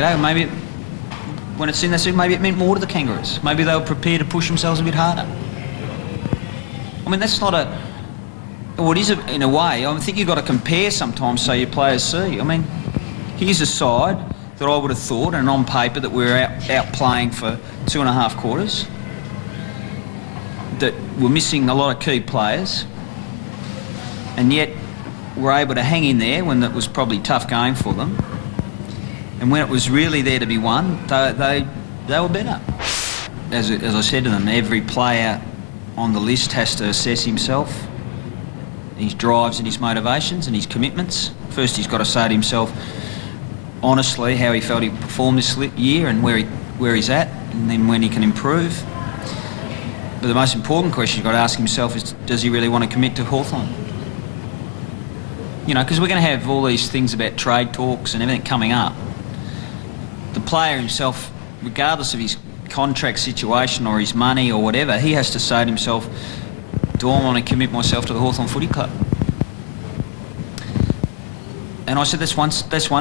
Maybe when it's in that suit, maybe it meant more to the Kangaroos. Maybe they were prepared to push themselves a bit harder. I mean, that's not a... Well, it is in a way. I think you've got to compare sometimes so your players see. I mean, here's a side that I would have thought, and on paper, that we're out playing for 2.5 quarters, that we're missing a lot of key players, and yet we're able to hang in there when it was probably tough going for them. And when it was really there to be won, they were better. As I said to them, every player on the list has to assess himself, his drives and his motivations and his commitments. First, he's got to say to himself, honestly, how he felt he performed this year and where he's at, and then when he can improve. But the most important question you've got to ask himself is, does he really want to commit to Hawthorn? You know, because we're going to have all these things about trade talks and everything coming up. The player himself, regardless of his contract situation or his money or whatever, he has to say to himself, do I want to commit myself to the Hawthorn Footy Club? And I said, that's one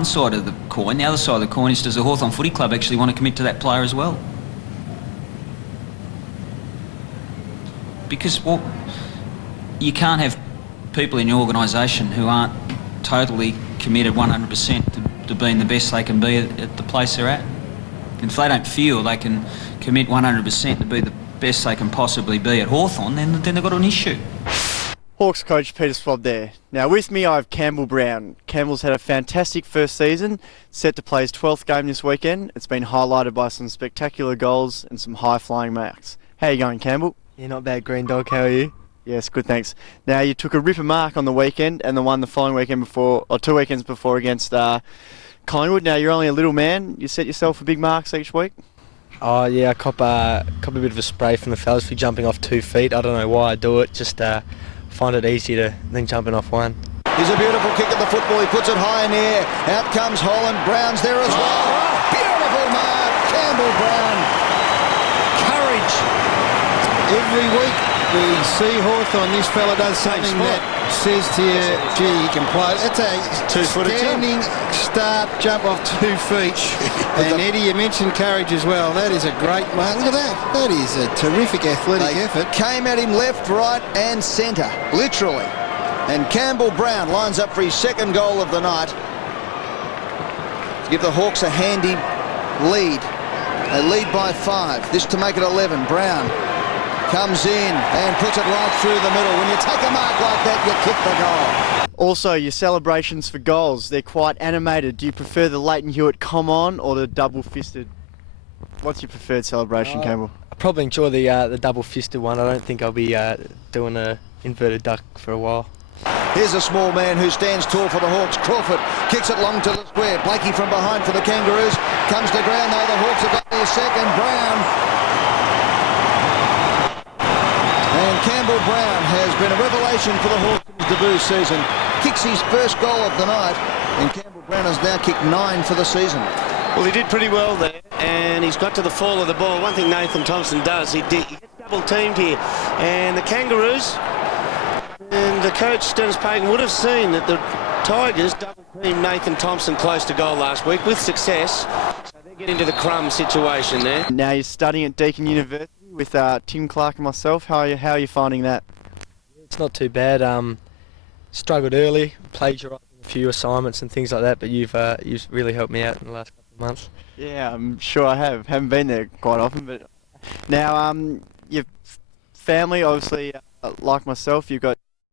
side of the coin. The other side of the coin is, does the Hawthorn Footy Club actually want to commit to that player as well? Because, well, you can't have people in your organisation who aren't totally committed 100% to being the best they can be at the place they're at. And if they don't feel they can commit 100% to be the best they can possibly be at Hawthorn, then they've got an issue. Hawks coach Peter Slob there. Now with me I have Campbell Brown. Campbell's had a fantastic first season, set to play his 12th game this weekend. It's been highlighted by some spectacular goals and some high-flying marks. How are you going, Campbell? Yeah, not bad, Green Dog. How are you? Yes, good, thanks. Now you took a ripper mark on the weekend and the one the following weekend before, or 2 weekends before, against Collingwood. Now you're only a little man. You set yourself for big marks each week? Oh yeah, I cop a bit of a spray from the fellas for jumping off 2 feet. I don't know why I do it. Just find it easier than jumping off one. Here's a beautiful kick at the football. He puts it high in the air. Out comes Holland. Brown's there as well. Beautiful mark. Campbell Brown. Courage. Every week we see Hawthorn. This fella does something that says to you, gee, he can play. That's a 2-footer standing start jump off 2 feet. And Eddie, you mentioned courage as well. That is a great mark. Look at that. That is a terrific athletic effort. Came at him left, right and centre, literally. And Campbell Brown lines up for his second goal of the night to give the Hawks a handy lead. They lead by 5. This to make it 11. Brown comes in and puts it right through the middle. When you take a mark like that, you kick the goal. Also, your celebrations for goals, they're quite animated. Do you prefer the Leighton Hewitt come on or the double-fisted? What's your preferred celebration, Campbell? I probably enjoy the double-fisted one. I don't think I'll be doing a inverted duck for a while. Here's a small man who stands tall for the Hawks. Crawford kicks it long to the square. Blakey from behind for the Kangaroos. Comes to ground though. The Hawks have got their second. Brown. And Campbell Brown has been a revelation for the Hawks in his debut season. Kicks his first goal of the night, and Campbell Brown has now kicked 9 for the season. Well, he did pretty well there, and he's got to the fall of the ball. One thing Nathan Thompson does, he gets double-teamed here. And the Kangaroos and the coach, Dennis Pagan, would have seen that the Tigers double-teamed Nathan Thompson close to goal last week with success. So they're getting to the crumb situation there. Now you're studying at Deakin University with Tim Clark and myself. How are you finding that? It's not too bad. Struggled early, plagiarised a few assignments and things like that, but you've really helped me out in the last couple of months. Yeah, I'm sure I have. Haven't been there quite often, but now your family, obviously, like myself, you've got